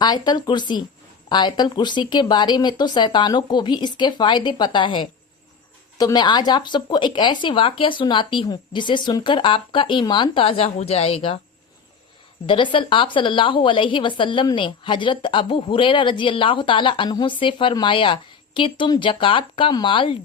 आयतल कुर्सी। आयतल कुर्सी के बारे में तो शैतानों को भी इसके फायदे पता है। तो मैं आज आप सबको एक ऐसी वाकया सुनाती हूँ जिसे सुनकर आपका ईमान ताज़ा हो जाएगा। दरअसल आप सल्लल्लाहु अलैहि वसल्लम ने हजरत अबू हुरैरा रजी अल्लाह ताला अन्हु से फरमाया कि तुम जक़ात का माल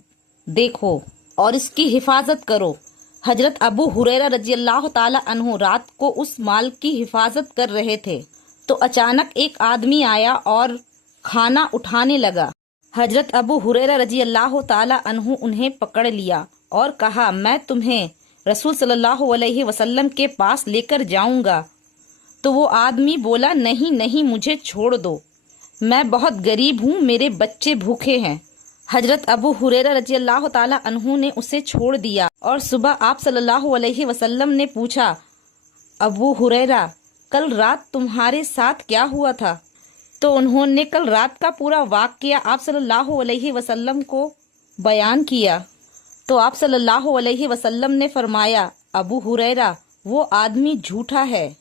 देखो और इसकी हिफाजत करो। हजरत अबू हुरैरा रजी अल्लाह ताला अन्हु रात को उस माल की हिफाजत कर रहे थे तो अचानक एक आदमी आया और खाना उठाने लगा। हजरत अबू हुरैरा रजी अल्लाह ताला अन्हु उन्हें पकड़ लिया और कहा, मैं तुम्हें रसूल सल्लल्लाहु अलैहि वसल्लम के पास लेकर जाऊंगा। तो वो आदमी बोला, नहीं नहीं, मुझे छोड़ दो, मैं बहुत गरीब हूँ, मेरे बच्चे भूखे हैं। हजरत अबू हुरैरा रजी अल्लाह ताला अन्हु ने उसे छोड़ दिया और सुबह आप सल्लल्लाहु अलैहि वसल्लम ने पूछा, अबू हुरैरा, कल रात तुम्हारे साथ क्या हुआ था? तो उन्होंने कल रात का पूरा वाक़या आप सल्लल्लाहु अलैहि वसल्लम को बयान किया। तो आप सल्लल्लाहु अलैहि वसल्लम ने फरमाया, अबू हुरैरा, वो आदमी झूठा है,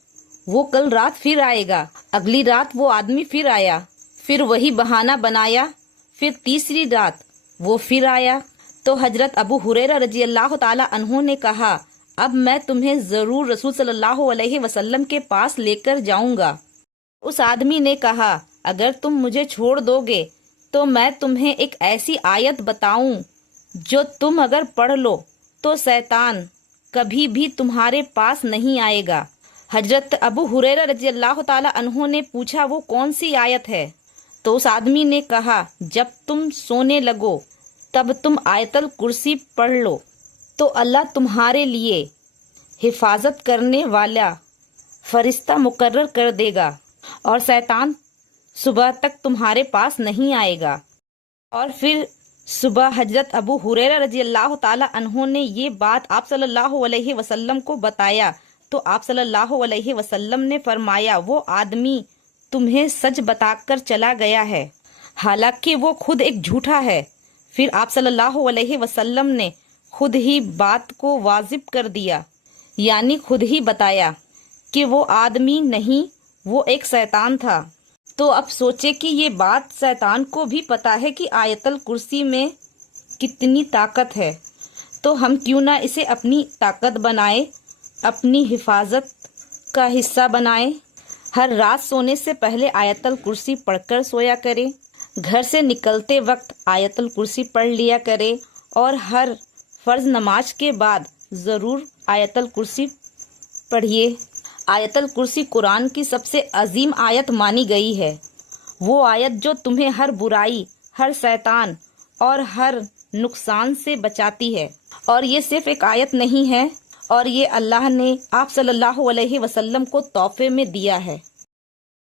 वो कल रात फिर आएगा। अगली रात वो आदमी फिर आया, फिर वही बहाना बनाया, फिर तीसरी रात वो फिर आया। तो हजरत अबू हुरैरा रजी अल्लाह ताला अन्हु ने कहा, अब मैं तुम्हें जरूर रसूल सल्लल्लाहु अलैहि वसल्लम के पास लेकर जाऊंगा। उस आदमी ने कहा, अगर तुम मुझे छोड़ दोगे तो मैं तुम्हें एक ऐसी आयत बताऊं जो तुम अगर पढ़ लो तो शैतान कभी भी तुम्हारे पास नहीं आएगा। हजरत अबू हुरैरा रजी अल्लाह ताला अन्हु ने पूछा, वो कौन सी आयत है? तो उस आदमी ने कहा, जब तुम सोने लगो तब तुम आयतल कुर्सी पढ़ लो तो अल्लाह तुम्हारे लिए हिफाजत करने वाला फरिश्ता मुकर्रर कर देगा और शैतान सुबह तक तुम्हारे पास नहीं आएगा। और फिर सुबह हजरत अबू हुरैरा रजी अल्लाह ताला अन्हु ने ये बात आप सल्लल्लाहु अलैहि वसल्लम को बताया तो आप सल्लल्लाहु अलैहि वसल्लम ने फरमाया, वो आदमी तुम्हें सच बताकर चला गया है, हालांकि वो खुद एक झूठा है। फिर आप सल्लल्लाहु अलैहि वसल्लम ने खुद ही बात को वाजिब कर दिया, यानी खुद ही बताया कि वो आदमी नहीं, वो एक शैतान था। तो अब सोचे कि ये बात शैतान को भी पता है कि आयतल कुर्सी में कितनी ताकत है, तो हम क्यों ना इसे अपनी ताकत बनाए, अपनी हिफाजत का हिस्सा बनाए। हर रात सोने से पहले आयतल कुर्सी पढ़कर सोया करें, घर से निकलते वक्त आयतल कुर्सी पढ़ लिया करें और हर फर्ज नमाज के बाद ज़रूर आयतल कुर्सी पढ़िए। आयतल कुर्सी कुरान की सबसे अजीम आयत मानी गई है, वो आयत जो तुम्हें हर बुराई, हर शैतान और हर नुकसान से बचाती है। और ये सिर्फ एक आयत नहीं है, और ये अल्लाह ने आप सल्लल्लाहु अलैहि वसल्लम को तोहफे में दिया है।